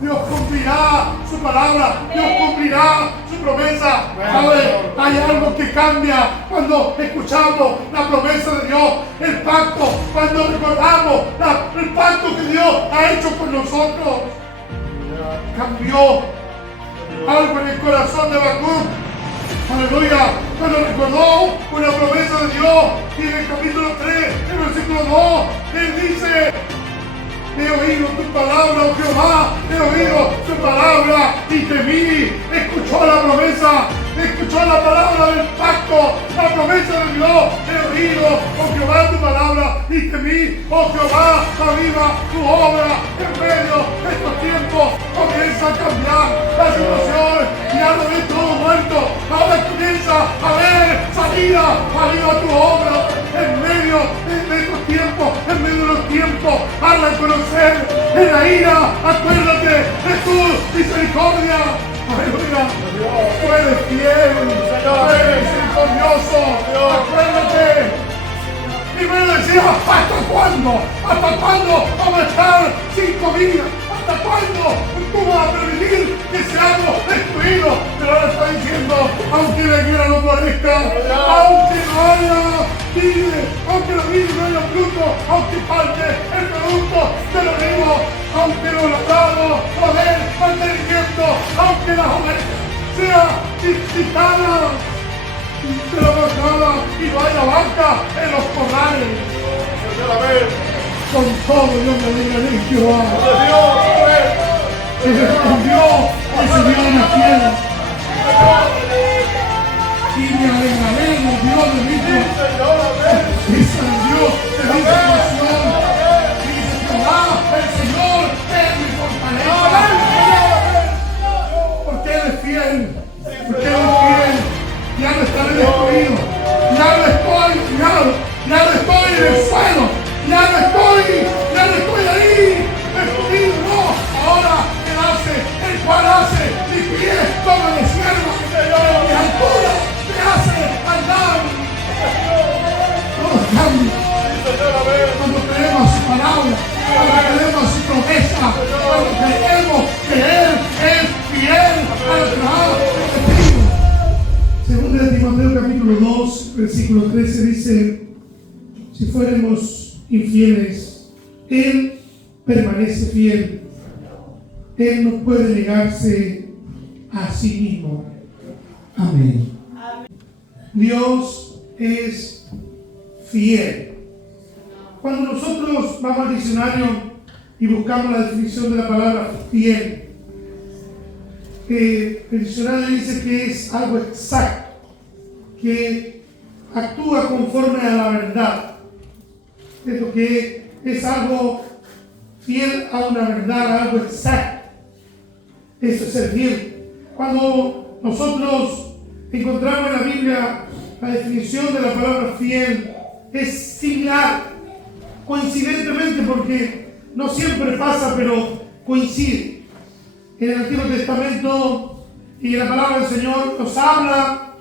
Dios cumplirá su palabra, Dios cumplirá su promesa. ¿Sabe? Hay algo que cambia cuando escuchamos la promesa de Dios, el pacto, cuando recordamos el pacto que Dios ha hecho con nosotros. Cambió algo en el corazón de Habacuc. Aleluya, cuando recordó una promesa de Dios, y en el capítulo 3, el versículo 2, él dice: he oído tu palabra, oh Jehová, he oído tu palabra y temí. Escuchó la promesa, escuchó la palabra del pacto, la promesa de Dios. He oído, oh Jehová, tu palabra y temí. Oh Jehová, aviva tu obra en medio de estos tiempos. Comienza a cambiar la situación. Ya no ves todo muerto, ahora comienza a ver salida. Aviva tu obra en medio de estos tiempos, en medio de los tiempos. Hazla conocer en la ira. Acuérdate de tu misericordia. Aleluya. Tú eres fiel, tú eres misericordioso. Acuérdate. Y me decía: ¿hasta cuándo? ¿Hasta cuándo vamos a estar sin comida? ¿Hasta cuándo tú vas a permitir que seamos destruidos? Pero ahora está diciendo: aunque la guerra no florezca, aunque no haya vive, aunque la vida no haya fruto, aunque falte el producto de los vivos, aunque los labrados no den mantenimiento, aunque las ovejas sean quitadas de la bajada y no haya vaca en los corrales. Con todo yo me diga en Jehová. Se respondió y se dio una piedra. Y me alegraré en el Dios de mi Dios. Y salió de mi situación. Y dice: Jehová, el Señor es mi fortaleza. Porque Él es fiel. Porque Él es fiel. Ya no estaré destruido. Ya no estoy tirado. Ya no estoy en el suelo. Ya no estoy ahí. Destruido, no. Ahora Él hace, el cual hace mi pie como de siervo. Mi altura me hace andar. Todo cambia. Cuando creemos su palabra, cuando creemos su promesa, cuando creemos que Él es fiel al trabajo que tenemos. Segunda de Timoteo capítulo 2, versículo 13 dice: si fuéramos infieles, Él permanece fiel. Él no puede negarse a sí mismo. Amén. Dios es fiel. Cuando nosotros vamos al diccionario y buscamos la definición de la palabra fiel, el diccionario dice que es algo exacto, que actúa conforme a la verdad. Es lo que es algo fiel a una verdad, algo exacto. Eso es ser fiel. Cuando nosotros encontramos en la Biblia la definición de la palabra fiel, es similar, coincidentemente, porque no siempre pasa, pero coincide. En el Antiguo Testamento y en la palabra del Señor nos habla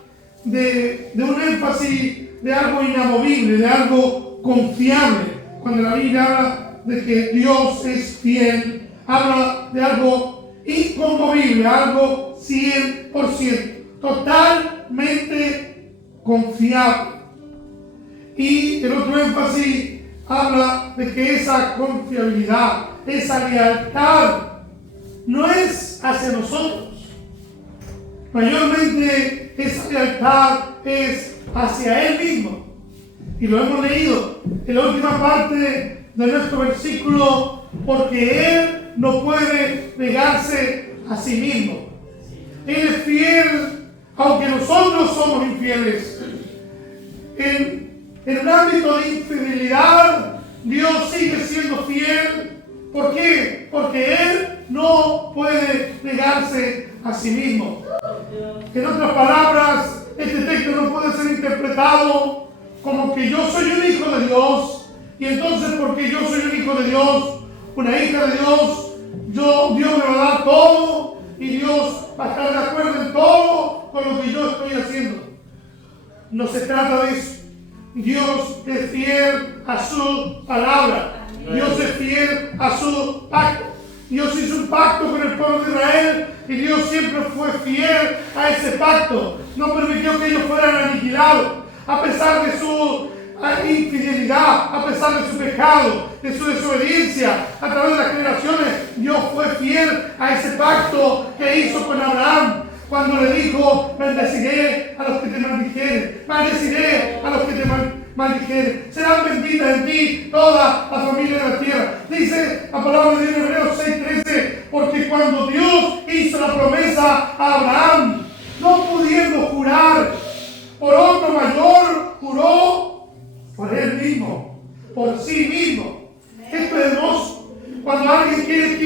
de un énfasis de algo inamovible, de algo confiable. Cuando la Biblia habla de que Dios es fiel, habla de algo inconmovible, algo 100%, totalmente confiable. Y el otro énfasis habla de que esa confiabilidad, esa lealtad, no es hacia nosotros. Mayormente esa lealtad es hacia Él mismo. Y lo hemos leído en la última parte de nuestro versículo: porque Él no puede negarse a sí mismo. Él es fiel, aunque nosotros somos infieles. En el ámbito de infidelidad, Dios sigue siendo fiel. ¿Por qué? Porque Él no puede negarse a sí mismo. En otras palabras, este texto no puede ser interpretado como que yo soy un hijo de Dios, y entonces porque yo soy un hijo de Dios, una hija de Dios, Dios me va a dar todo y Dios va a estar de acuerdo en todo con lo que yo estoy haciendo. No se trata de eso. Dios es fiel a su palabra. Dios es fiel a su pacto. Dios hizo un pacto con el pueblo de Israel y Dios siempre fue fiel a ese pacto. No permitió que ellos fueran aniquilados a pesar de su infidelidad, a pesar de su pecado, de su desobediencia a través de las generaciones. Dios fue fiel a ese pacto que hizo con Abraham cuando le dijo: bendeciré a los que te maldijeren, maldeciré a los que te maldijeren, serán benditas en ti toda la familia de la tierra. Dice la palabra de Dios en Hebreos 6:13, porque cuando Dios hizo la promesa a Abraham, no pudiendo jurar por otro mayor, juró por él mismo, por sí mismo. Esto es hermoso. Cuando alguien quiere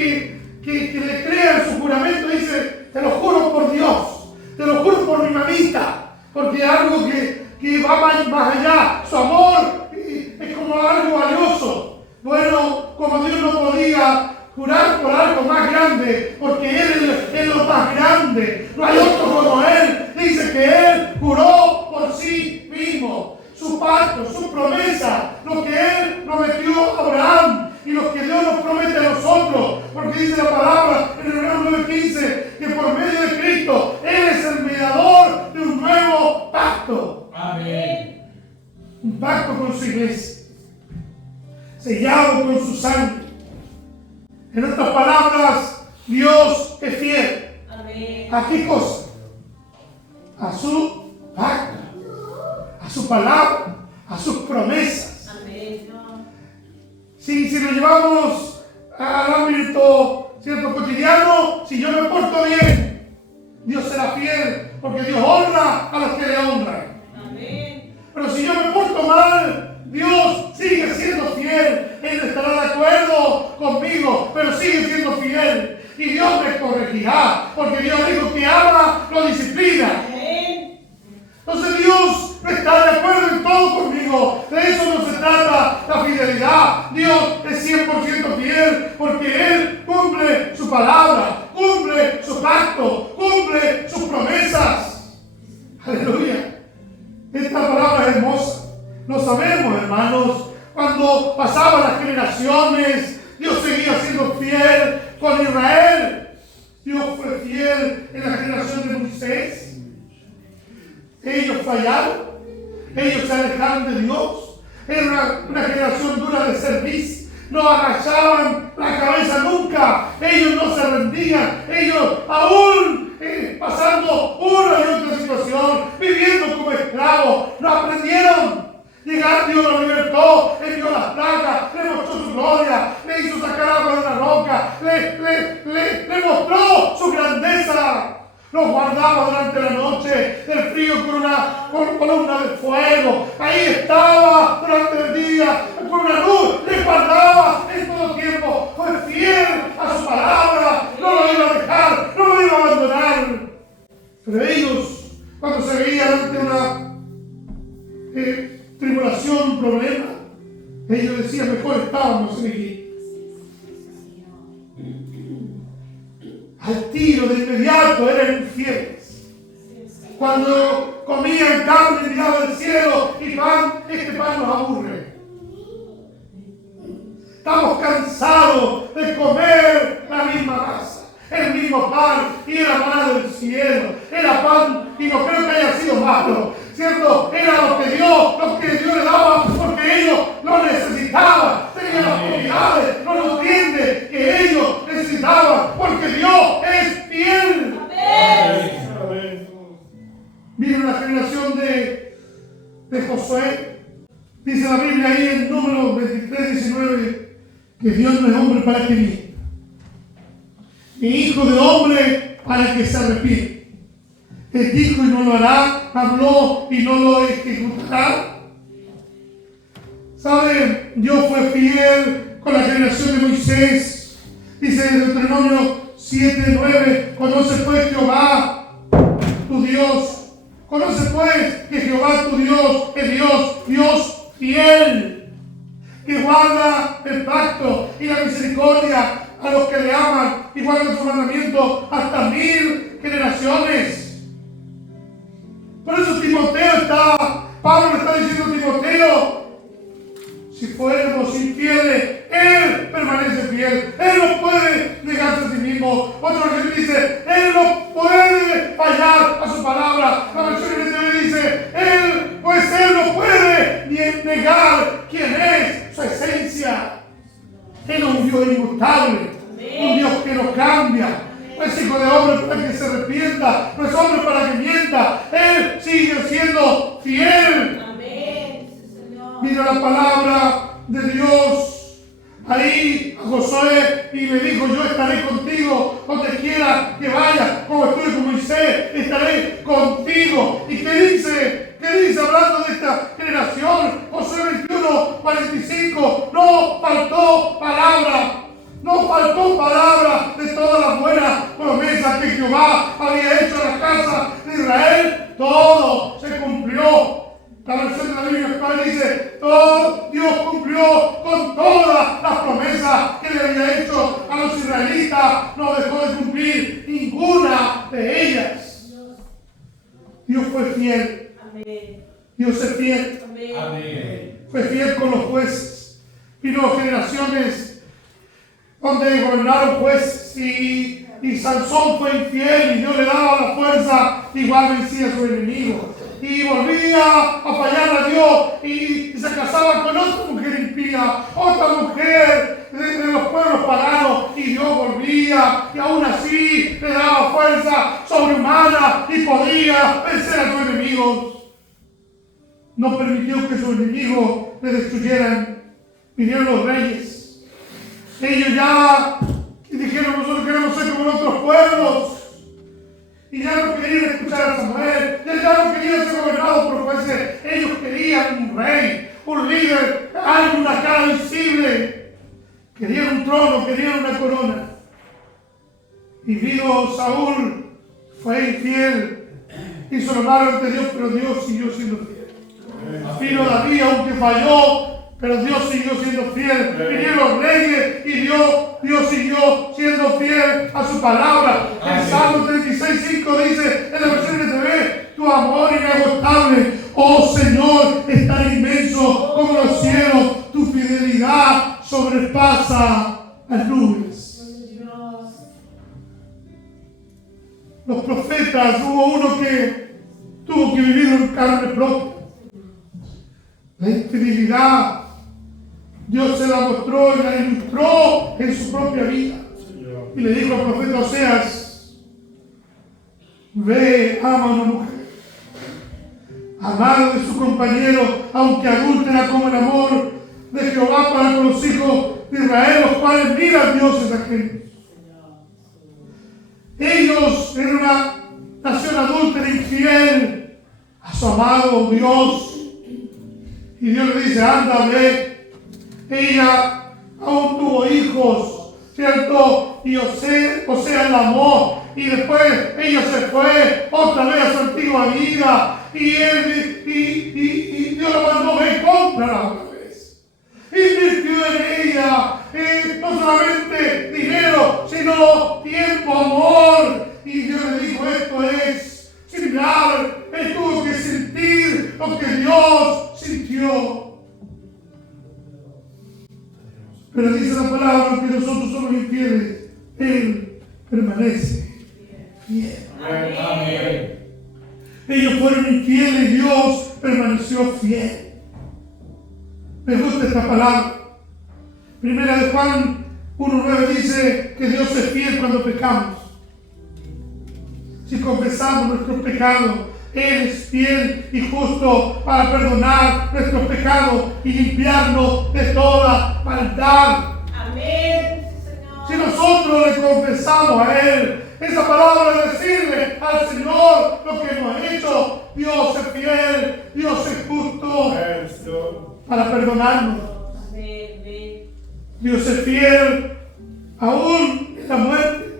que le crea en su juramento, dice: te lo juro por Dios, te lo juro por mi mamita, porque es algo que va más allá. Su amor es como algo valioso. Bueno, como Dios no podía jurar por algo más grande, porque Él es lo más grande, no hay otro como Él. Dice que Él juró por sí mismo, su pacto, su promesa, lo que Él prometió a Abraham y lo que Dios nos promete a nosotros, porque dice la palabra en Hebreos 9:15 que por medio de Cristo Él es el mediador de un nuevo pacto. Amén. Un pacto con su iglesia, sellado con su sangre. En otras palabras, Dios es fiel. Amén. ¿A qué cosa? A su pacto, a su palabra, a sus promesas. Amén. Si lo llevamos al ámbito, ¿cierto?, cotidiano, si yo me porto bien, Dios será fiel, porque Dios honra a los que le honran. Amén. Pero si yo me porto mal, Dios sigue siendo fiel. Él estará de acuerdo conmigo, pero sigue siendo fiel. Y Dios me corregirá, porque Dios dijo que ama, lo disciplina. Amén. Entonces Dios no está de acuerdo en todo conmigo. De eso no se trata la fidelidad. Dios es 100% fiel porque Él cumple su palabra, cumple su pacto, cumple sus promesas. Aleluya. Esta palabra es hermosa. Lo sabemos, hermanos. Cuando pasaban las generaciones, Dios seguía siendo fiel con Israel. Dios fue fiel en la generación de Moisés. Ellos fallaron, ellos se alejaron de Dios. Era una generación dura de servicio, no agachaban la cabeza nunca, ellos no se rendían, ellos aún pasando una y otra situación, viviendo como esclavos, no aprendieron. Llegar, Dios los libertó, envió las plagas, le mostró su gloria, le hizo sacar agua de una roca, le mostró su grandeza. Los guardaba durante la noche del frío con una columna de fuego. Ahí estaba durante el día con una luz. Les guardaba en todo tiempo. Fue fiel a su palabra. No lo iba a dejar, no lo iba a abandonar. Pero ellos, cuando se veían ante una tribulación, un problema, ellos decían: mejor estábamos en Egipto. Al tiro, de inmediato, eran infieles. Cuando comían carne enviada del cielo y pan, este pan nos aburre. Estamos cansados de comer la misma masa, el mismo pan, y era maná del cielo, era pan, y no creo que haya sido malo, ¿cierto? Era lo que Dios le daba, porque ellos lo necesitaban, tenían las propiedades, los nutrientes que ellos necesitaban, porque Dios es fiel. Amén. Vino la generación de Josué. Dice la Biblia ahí en Números 23:19 que Dios no es hombre para que mienta, ni hijo de hombre para que se arrepienta. Él dijo y no lo hará, habló y no lo ejecutará. ¿Saben? Dios fue fiel con la generación de Moisés. Dice en Deuteronomio 7:9: conoce pues Jehová tu Dios. Conoce pues que Jehová tu Dios es Dios fiel, que guarda el pacto y la misericordia a los que le aman y guardan su mandamiento hasta 1000 generaciones. Por eso Pablo le está diciendo a Timoteo: si fuéramos infieles, Él fiel. Él no puede negarse a sí mismo. Otra versión dice, Él no puede fallar a su palabra. La versión NTV dice, Él no puede ni negar quién es, su esencia. Él es un Dios inmutable, un Dios que no cambia. No es hijo de hombre para que se arrepienta, no es hombre para que mienta. Él sigue siendo fiel. Amén. Señor. Mira la palabra de Dios ahí a Josué y le dijo, yo estaré contigo donde quiera que vayas, como estuve con Moisés, estaré contigo. ¿Y qué dice? ¿Qué dice hablando de esta generación? Josué 21:45, no faltó palabra. No faltó palabra de todas las buenas promesas que Jehová había hecho a la casa de Israel. Todo se cumplió. La versión de la Biblia actual dice, todo Dios cumplió con todas las promesas que le había hecho a los israelitas. No dejó de cumplir ninguna de ellas. Dios fue fiel. Amén. Dios es fiel. Amén. Fue fiel con los jueces. Vino generaciones donde gobernaron jueces y Sansón fue infiel y Dios le daba la fuerza, igual vencía a su enemigo. Y volvía a fallar a Dios y se casaba con otra mujer impía, otra mujer de los pueblos paganos, y Dios volvía y aún así le daba fuerza sobrehumana y podía vencer a sus enemigos. No permitió que sus enemigos le destruyeran. Vinieron los reyes. Ellos ya dijeron, nosotros queremos ser como otros pueblos. Y ya no querían escuchar a Samuel, ya no querían ser gobernados por jueces. Ellos querían un rey, un líder, una cara visible. Querían un trono, querían una corona. Y vino Saúl, fue infiel, hizo lo malo ante Dios, pero Dios siguió siendo fiel. Vino David, aunque falló, pero Dios siguió siendo fiel. Vinieron los reyes y Dios siguió siendo fiel a su palabra. El Salmo 36:5 dice en la versión que te ve, tu amor inagotable, oh Señor, es tan inmenso como los cielos. Tu fidelidad sobrepasa las nubes. Los profetas, hubo uno que tuvo que vivir en carne propia. La infidelidad Dios se la mostró y la ilustró en su propia vida. Y le dijo al profeta Oseas, ve, ama a una mujer, amada de su compañero, aunque adúltera como el amor de Jehová para con los hijos de Israel, los cuales miran dioses ajenos. Ellos eran una nación adúltera, infiel a su amado Dios. Y Dios le dice, anda, ve. Ella aún tuvo hijos, ¿cierto? Y Oseas la amó. Y después ella se fue otra vez a su antigua vida. Y Dios la mandó, ve, cómprala otra vez. Invirtió en ella no solamente dinero, sino tiempo, amor. Y Dios le dijo, esto es similar. Él tuvo que sentir lo que Dios sintió. Pero dice la palabra que nosotros somos infieles, Él permanece fiel. Amén. Ellos fueron infieles y Dios permaneció fiel. Me gusta esta palabra. Primera de Juan 1:9 dice que Dios es fiel cuando pecamos. Si confesamos nuestros pecados, Él es fiel y justo para perdonar nuestros pecados y limpiarnos de toda maldad. Amén, Señor. Si nosotros le confesamos a Él, esa palabra de decirle al Señor lo que hemos hecho, Dios es fiel, Dios es justo para perdonarnos. Amén. Dios es fiel aún en la muerte.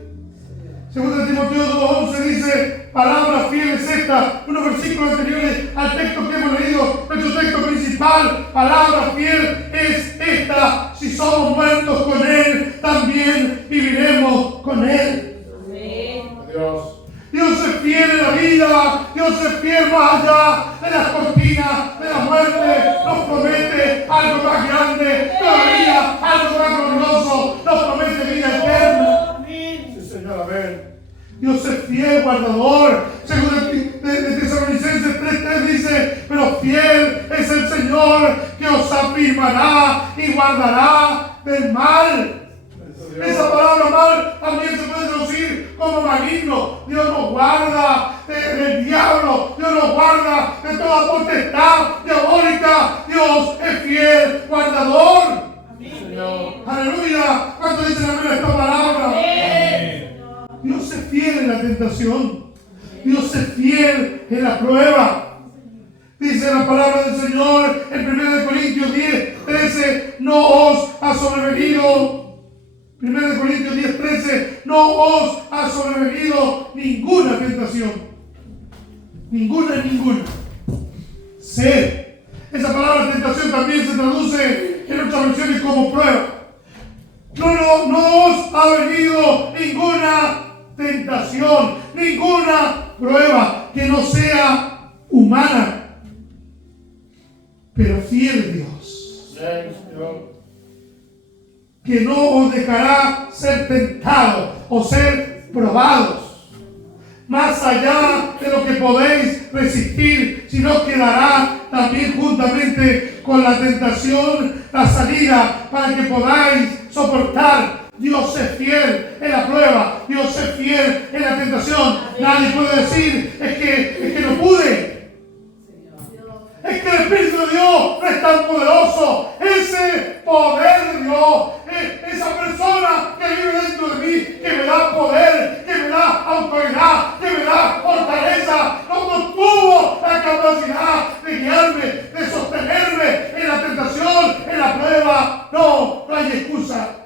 Segundo Timoteo 2:11 dice, palabra fiel es esta. Unos versículos anteriores al texto que hemos leído, nuestro texto principal, palabra fiel es esta. Si somos muertos con Él, también viviremos con Él. Amén. Dios es fiel en la vida, Dios es fiel más allá de las cortinas de la muerte. Nos promete algo más grande, todavía algo más glorioso. Nos promete Dios es fiel, guardador. Según de Tesalonicenses 3:3 dice, pero fiel es el Señor que os afirmará y guardará del mal. Esa palabra mal también se puede traducir como maligno. Dios nos guarda del diablo. Dios nos guarda de toda potestad diabólica. Dios es fiel, guardador. Amén. Aleluya. ¿Cuánto dicen amén a esta palabra? Amén. Dios es fiel en la tentación. Dios es fiel en la prueba. Dice la palabra del Señor en 1 Corintios 10:13, no os ha sobrevenido. 1 Corintios 10:13, no os ha sobrevenido ninguna tentación. Ninguna. Sed. Esa palabra tentación también se traduce en otras versiones como prueba. No os ha venido ninguna tentación, ninguna prueba que no sea humana, pero fiel Dios, que no os dejará ser tentados o ser probados más allá de lo que podéis resistir, sino que dará también juntamente con la tentación la salida para que podáis soportar. Dios es fiel en la prueba, Dios es fiel en la tentación. Nadie puede decir, es que no pude. Es que el Espíritu de Dios no es tan poderoso. Ese poder de Dios, esa persona que vive dentro de mí, que me da poder, que me da autoridad, que me da fortaleza, no tuvo la capacidad de guiarme, de sostenerme en la tentación, en la prueba. No hay excusa.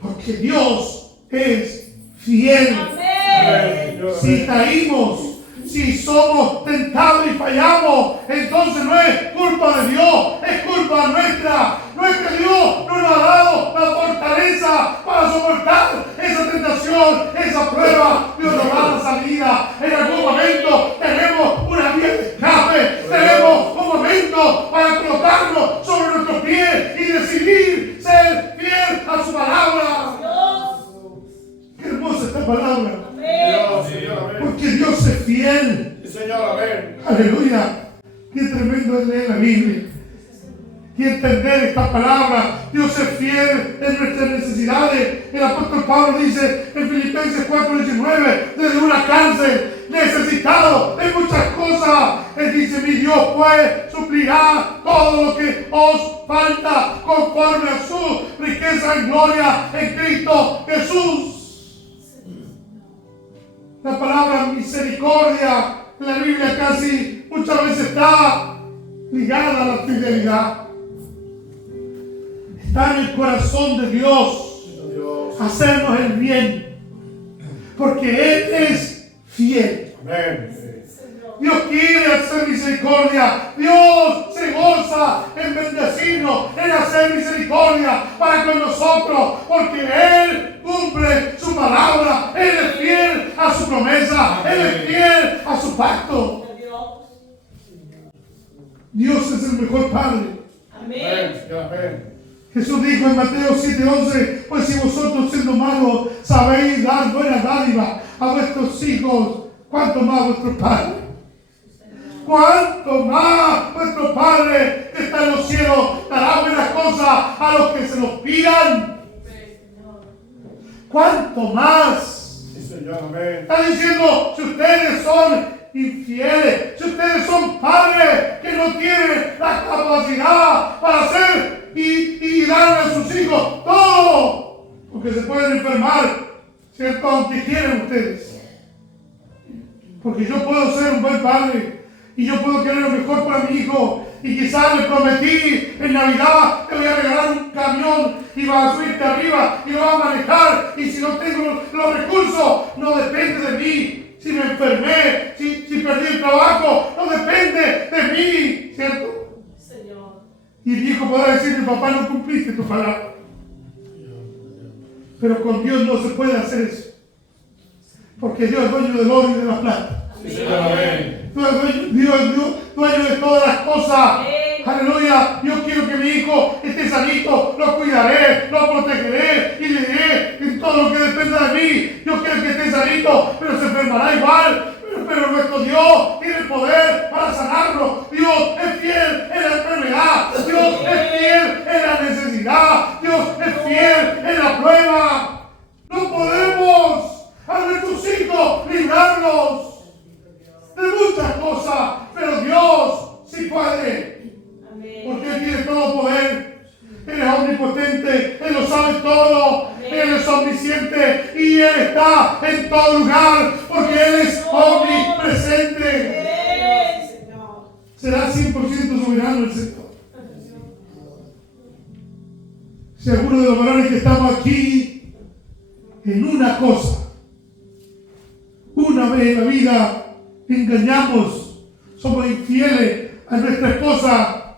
Porque Dios es fiel. Amén. Si caímos, si somos tentados y fallamos, entonces no es culpa de Dios, es culpa nuestra. No es que Dios no nos ha dado la fortaleza para soportar esa tentación, esa prueba. Dios nos da la salida. En algún momento tenemos una vía de escape, tenemos un momento para colocarnos sobre nuestros pies y decidir ser fiel a su palabra. Qué hermosa esta palabra. Porque Dios es fiel. Aleluya. Qué tremendo es leer la Biblia y entender esta palabra. Dios es fiel en nuestras necesidades. El apóstol Pablo dice en Filipenses 4:19, desde una cárcel, necesitado de muchas cosas, él dice, mi Dios pues suplirá todo lo que os falta conforme a su riqueza en gloria en Cristo Jesús. La palabra misericordia en la Biblia casi muchas veces está ligada a la fidelidad. Está en el corazón de Dios hacernos el bien, porque Él es fiel. Dios quiere hacer misericordia. Dios se goza en bendecirnos, en hacer misericordia para con nosotros, porque Él cumple su palabra. Él es fiel a su promesa. Él es fiel a su pacto. Dios es el mejor Padre. Amén. Jesús dijo en Mateo 7:11, pues si vosotros siendo malos sabéis dar buena dádiva a vuestros hijos, ¿cuánto más vuestro Padre? ¿Cuánto más vuestro Padre que está en los cielos dará buenas cosas a los que se los pidan? ¿Cuánto más? Está diciendo, si ustedes son infieles, si ustedes son padres que no tienen la capacidad para hacer y darle a sus hijos todo, porque se pueden enfermar, ¿cierto? Aunque quieran ustedes. Porque yo puedo ser un buen padre y yo puedo querer lo mejor para mi hijo, y quizás le prometí en Navidad, te voy a regalar un camión y vas a subirte arriba y lo vas a manejar, y si no tengo los recursos, no depende de mí. Si me enfermé, si perdí el trabajo, no depende de mí, ¿cierto? Señor. Y el hijo podrá decir, mi papá, no cumpliste tu palabra. Pero con Dios no se puede hacer eso, porque Dios es dueño del oro y de la plata. Amén. Dios es dueño de todas las cosas. Amén. Aleluya. Yo quiero que mi hijo esté sanito, lo cuidaré, lo protegeré y le diré en todo lo que dependa de mí. Yo quiero que esté sanito. omnipotente, Él lo sabe todo, Él es omnisciente y Él está en todo lugar porque Él es omnipresente. Será 100% soberano el Señor. Si alguno de los varones que estamos aquí en una cosa, una vez en la vida engañamos, somos infieles a nuestra esposa,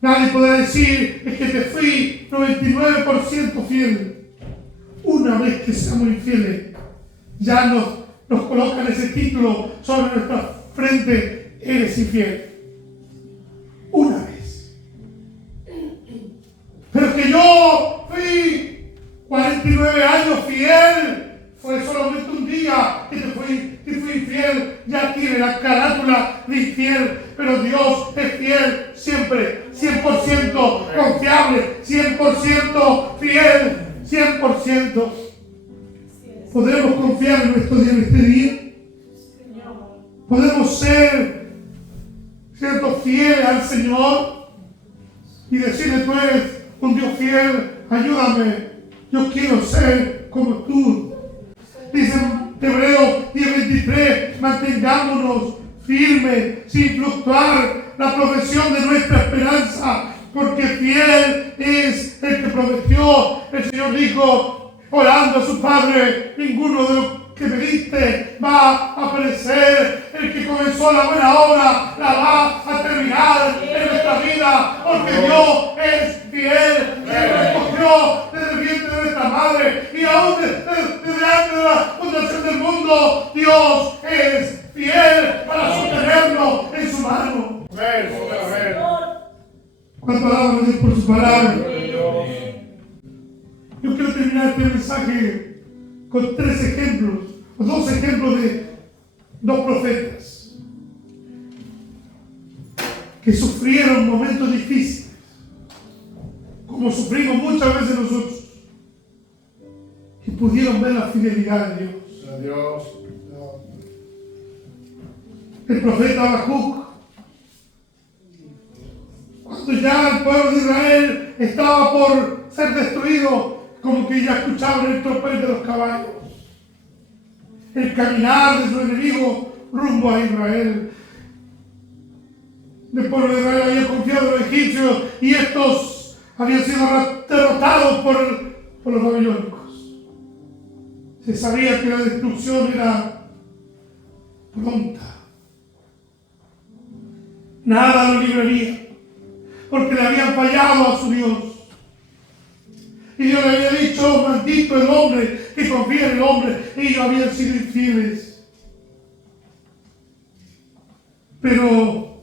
nadie podrá decir es que te fui 99% fiel. Una vez que seamos infieles, ya nos colocan ese título sobre nuestra frente, eres infiel. Una vez. Pero que yo fui 49 años fiel, fue solamente un día que te fui infiel, ya tiene la carátula de infiel, pero Dios es fiel siempre, 100% confiable, 100% fiel, 100%. ¿Podremos confiar en nuestro Dios en este día? ¿Podemos ser, cierto, fieles al Señor y decirle, tú eres un Dios fiel, ayúdame, yo quiero ser como tú? Dice Hebreos 10:23, mantengámonos firmes, sin fluctuar la profesión de nuestra esperanza, porque fiel es el que prometió. El Señor dijo, orando a su Padre, ninguno de los que me diste va a perecer. El que comenzó la buena obra la va a terminar en nuestra vida, porque Dios es fiel. Él nos escogió desde el vientre de nuestra madre y aún desde antes de la fundación del mundo. Dios es fiel para sostenernos en su mano. ¿Cuánto alabamos a Dios por su palabra? Yo quiero terminar este mensaje con 3 ejemplos, o 2 ejemplos de 2 profetas que sufrieron momentos difíciles, como sufrimos muchas veces nosotros, y pudieron ver la fidelidad de Dios. El profeta Habacuc, cuando ya el pueblo de Israel estaba por ser destruido, como que ya escuchaban el tropel de los caballos, el caminar de su enemigo rumbo a Israel. El pueblo de Israel había confiado en los egipcios y estos habían sido derrotados por los babilónicos. Se sabía que la destrucción era pronta. Nada lo libraría, porque le habían fallado a su Dios. Y Dios le había dicho, maldito el hombre que confía en el hombre. Ellos habían sido infieles. Pero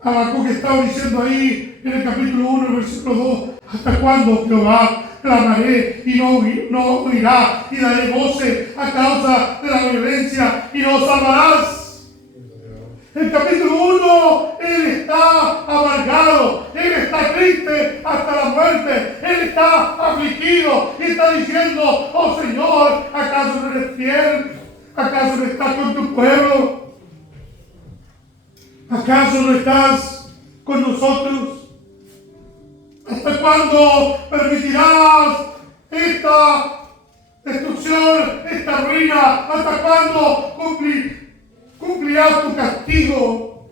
Habacuc estaba diciendo ahí en el capítulo 1, versículo 2, ¿hasta cuándo, Jehová? Clamaré y no oirá, y daré voces a causa de la violencia y no salvarás. El capítulo 1, Él está amargado, Él está triste hasta la muerte, Él está afligido y está diciendo, oh Señor, ¿acaso no eres fiel? ¿Acaso no estás con tu pueblo? ¿Acaso no estás con nosotros? ¿Hasta cuándo permitirás esta destrucción, esta ruina? ¿Hasta cuándo cumplirás tu castigo?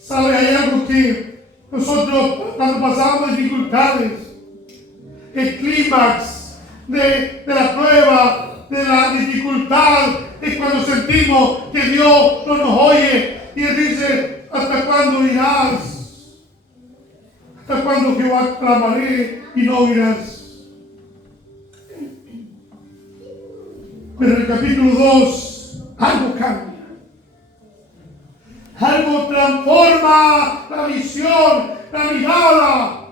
¿Sabe? Hay algo que nosotros, cuando pasamos dificultades, el clímax de la prueba, de la dificultad, es cuando sentimos que Dios no nos oye y Él dice, ¿hasta cuándo irás? ¿Hasta cuándo, Jehová, clamaré y no oirás? Pero en el capítulo 2 algo cambia. Algo transforma la visión, la mirada,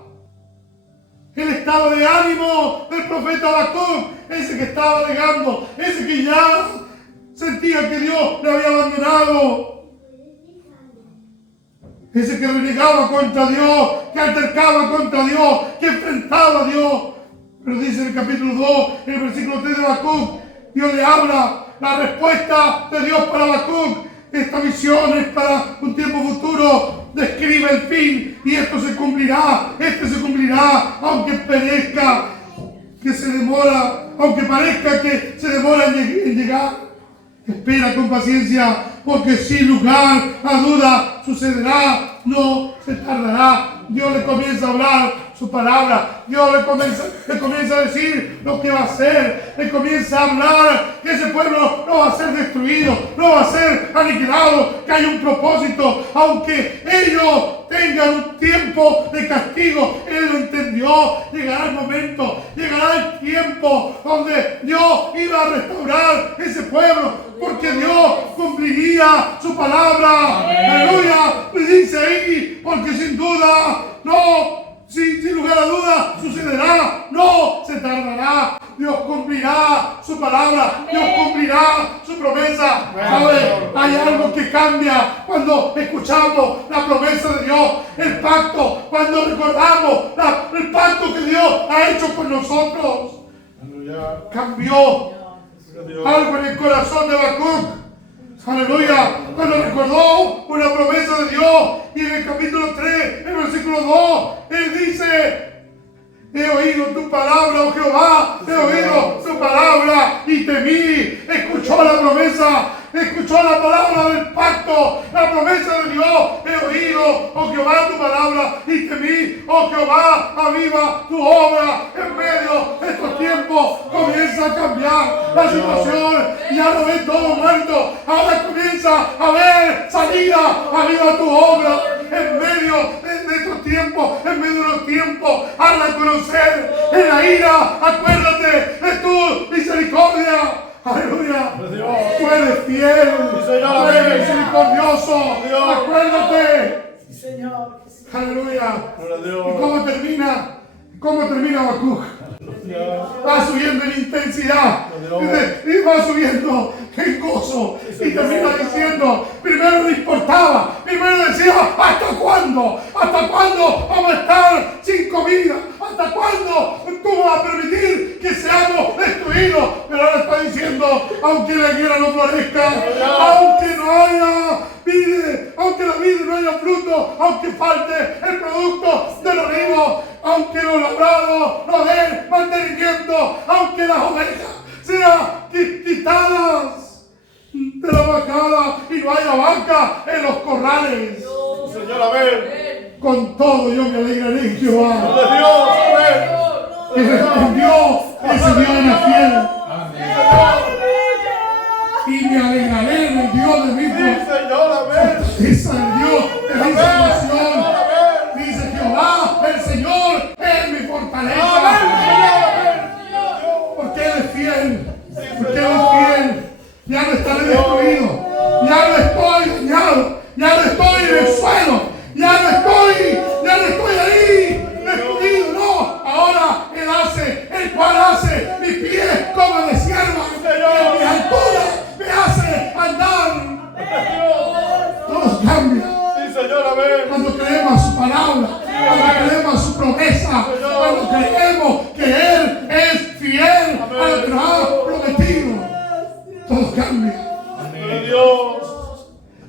el estado de ánimo del profeta Habacuc, ese que estaba negando, ese que ya sentía que Dios le había abandonado, ese que renegaba contra Dios, que altercaba contra Dios, que enfrentaba a Dios. Pero dice en el capítulo 2, en el versículo 3 de Habacuc, Dios le habla la respuesta de Dios para Habacuc. Esta visión es para un tiempo futuro. describe el fin y esto se cumplirá, aunque parezca que se demora, en llegar. Espera con paciencia, porque sin lugar a duda sucederá, no se tardará. Dios le comienza a hablar su palabra, Dios le comienza a decir lo que va a hacer, le comienza a hablar que ese pueblo no va a ser destruido, no va a ser aniquilado, que hay un propósito, aunque ellos tengan un tiempo de castigo. Él lo entendió. Llegará el momento, llegará el tiempo donde Dios iba a restaurar ese pueblo, porque Dios cumpliría su palabra. Aleluya. Le dice ahí, porque sin duda, sin lugar a duda, sucederá, no se tardará. Dios cumplirá su palabra, Dios cumplirá su promesa. ¿Sabe? Hay algo que cambia cuando escuchamos la promesa de Dios, el pacto, cuando recordamos el pacto que Dios ha hecho con nosotros. Cambió algo en el corazón de Habacuc. Aleluya, cuando recordó una promesa de Dios, y en el capítulo 3, en el versículo 2, él dice: he oído tu palabra, oh Jehová, he oído tu palabra y temí. Escuchó la promesa, escuchó la palabra del pacto, la promesa de Dios. He oído, oh Jehová, tu palabra y temí. Oh Jehová, aviva tu obra. En medio de estos tiempos comienza a cambiar la situación. Ya no ves todo muerto, ahora comienza a ver salida. Aviva tu obra. En medio de estos tiempos, en medio de los tiempos, hazla conocer. En la ira, acuérdate de tu misericordia. Aleluya. Tú eres fiel. Tú eres misericordioso. Acuérdate. Aleluya. ¿Y cómo termina? ¿Cómo termina Habacuc? Va subiendo en intensidad y va subiendo en gozo, y termina diciendo: primero le importaba, primero decía: ¿hasta cuándo? ¿Hasta cuándo vamos a estar sin comida? ¿Hasta cuándo tú vas a permitir que seamos destruidos? Pero ahora está diciendo: aunque la guerra no florezca, aunque no haya vida, aunque la vida no haya fruto, aunque falte el producto del olivo, aunque los labrados no den mantenimiento, aunque las ovejas sean quitadas de la vacada y no haya vaca en los corrales. Señor, amén. Con todo yo me alegraré en Jehová. Dios, amén. Que respondió ese Dios era fiel. Y me alegraré en el Dios de mi fortaleza, el Dios de mi salvación. Dice Jehová, el Señor es mi fortaleza. Porque Él es fiel. Porque Él es fiel. Ya no estaré destruido. Ya no estoy dañado. Ya no estoy en el suelo. Ya no estoy ahí destruido. No. Ahora Él hace, el cual hace mis pies como de sierva. En mis alturas me hace andar. Todo cambia. Cuando creemos su palabra, cuando creemos su promesa, cuando creemos que Él es fiel a lo que nos ha prometido, todo cambia.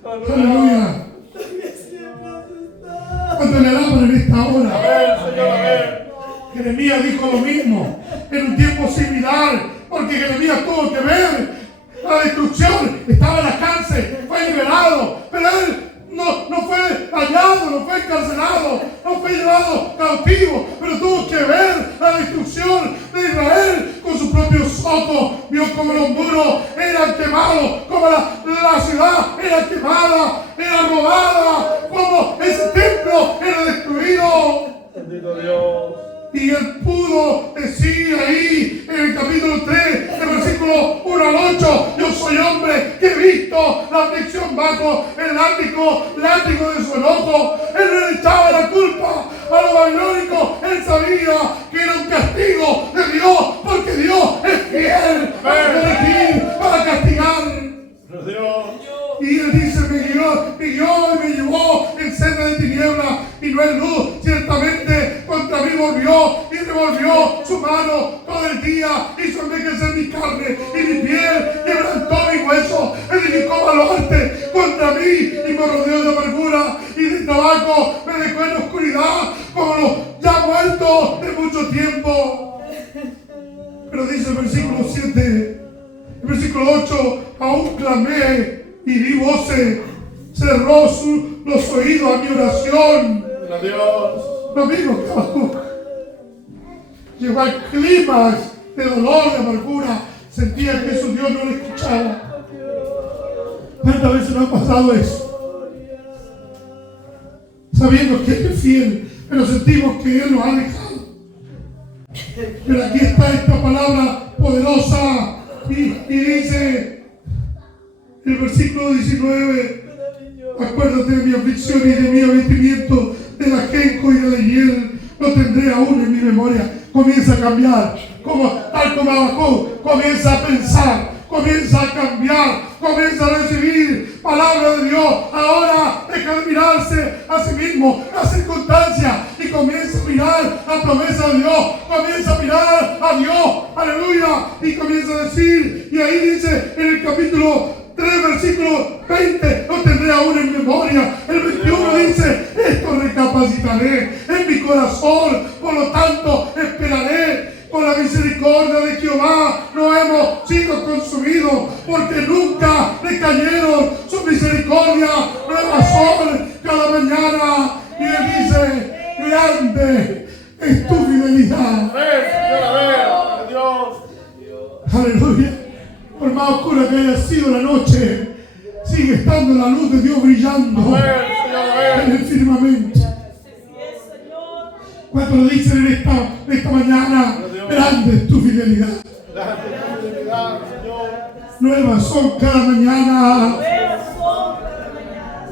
Aleluya. Cuando le alaban en esta hora, Jeremías dijo lo mismo en un tiempo similar, porque Jeremías tuvo que ver la destrucción, estaba en la cárcel, fue liberado, pero él no fue dañado, no fue encarcelado, no fue llevado cautivo, pero tuvo que ver la destrucción de Israel con sus propios ojos. Vio como los muros eran quemados, como la ciudad era quemada, era robada, como ese templo era destruido. Bendito Dios. Y él pudo decir ahí en el capítulo 3, el versículo 1 al 8: yo soy hombre que he visto la aflicción bajo el látigo de su enojo. Él no le echaba la culpa a los babilónicos. Él sabía que era un castigo de Dios, porque Dios es fiel para corregir, para castigar. Y él dice: me guió y me llevó en senda de tinieblas y no en luz. Ciertamente contra mí volvió y revolvió su mano todo el día. Hizo envejecer mi carne y mi piel, quebrantó mi hueso, edificó baluarte contra mí y me rodeó de amargura y de tabaco, me dejó en oscuridad como los ya muertos de mucho tiempo. Pero dice el versículo 7, el versículo 8, aún clamé y di voces, cerró los oídos a mi oración. Dios. Lo mismo que Habacuc. Llegó al clímax de dolor, de amargura, sentía que su Dios no le escuchaba. ¿Cuántas veces nos ha pasado eso? Sabiendo que Él es fiel, pero sentimos que Él nos ha dejado. Pero aquí está esta palabra poderosa y dice el versículo 19: acuérdate de mi aflicción y de mi abatimiento, de la ajenjo y de la hiel, lo tendré aún en mi memoria. Comienza a cambiar, tal como Habacuc, comienza a pensar, comienza a cambiar, comienza a recibir palabra de Dios. Ahora deja de mirarse a sí mismo, las circunstancias, y comienza a mirar la promesa de Dios, comienza a mirar a Dios, aleluya, y comienza a decir, y ahí dice en el capítulo 3, versículo 20, lo tendré aún en memoria. El 21 dice, esto recapacitaré en mi corazón, por lo tanto esperaré. Por la misericordia de Jehová no hemos sido consumidos, porque nunca decayeron. Su misericordia nuevas son cada mañana. Y Él dice, grande es tu fidelidad. Amén, Dios. Aleluya. Por más oscura que haya sido la noche, sigue estando la luz de Dios brillando en el firmamento. Cuando lo dicen en esta mañana, grande es tu fidelidad. Nuevas son cada mañana.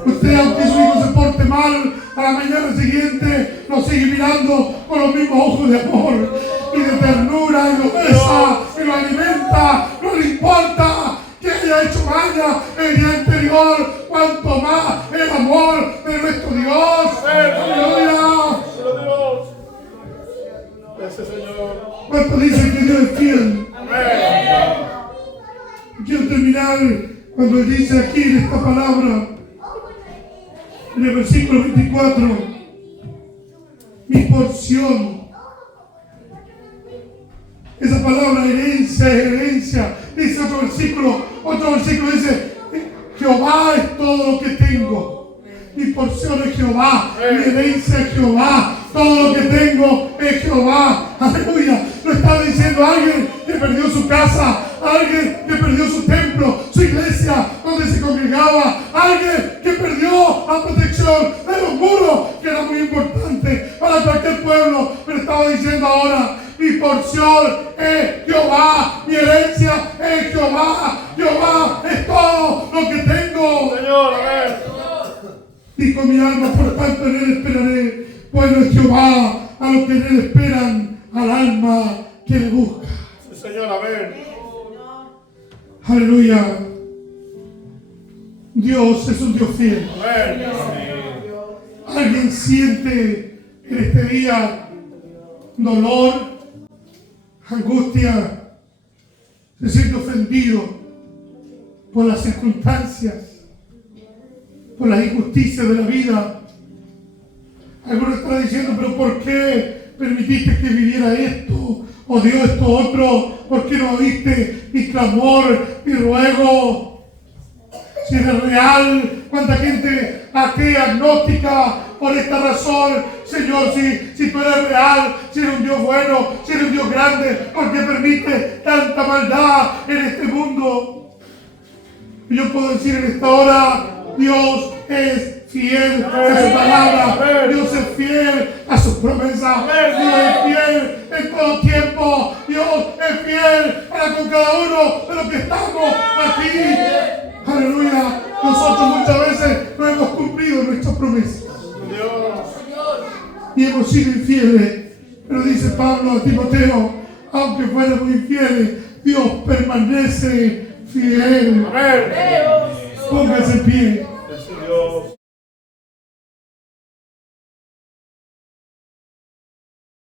Usted, aunque su hijo se porte mal, a la mañana siguiente lo sigue mirando con los mismos ojos de amor y de ternura, y lo besa y lo alimenta. No le importa que haya hecho maña el día anterior, cuanto más el amor de nuestro Dios. Aleluya. Gracias, Señor. ¿Cuánto dicen que Dios es fiel? Amén. Quiero terminar cuando Él dice aquí en esta palabra, en el versículo 24, mi porción. Esa palabra herencia es herencia. Dice otro versículo dice, Jehová es todo lo que tengo. Mi porción es Jehová, mi herencia es Jehová. Todo lo que tengo es Jehová. Aleluya. Lo está diciendo alguien que perdió su casa, alguien que perdió su templo, su iglesia donde se congregaba, alguien que perdió la protección de los muros, que era muy importante para cualquier pueblo. Pero estaba diciendo ahora, mi porción es Jehová, mi herencia es Jehová. Jehová es todo lo que tengo. Señor, amén. Dijo mi alma, por tanto en Él esperaré. Bueno es Jehová a los que en Él esperan, al alma que le busca. Señor, amén. Aleluya. Dios es un Dios fiel. Amén. Alguien siente en este día dolor, angustia, se siente ofendido por las circunstancias, por las injusticias de la vida. Algunos están diciendo, pero ¿por qué permitiste que viviera esto? ¿O dio esto otro? ¿Por qué no oíste mi clamor, mi ruego? Si eres real, cuánta gente atea, agnóstica por esta razón. Señor, si tú eres real, si eres un Dios bueno, si eres un Dios grande, ¿por qué permite tanta maldad en este mundo? Y yo puedo decir en esta hora, Dios es fiel a su palabra, Dios es fiel a sus promesas, Dios es fiel en todo tiempo, Dios es fiel para con cada uno de los que estamos aquí. Aleluya. Nosotros muchas veces no hemos cumplido nuestras promesas y hemos sido infieles, pero dice Pablo a Timoteo, aunque fuéramos infieles, Dios permanece fiel. Amén. Póngase en pie.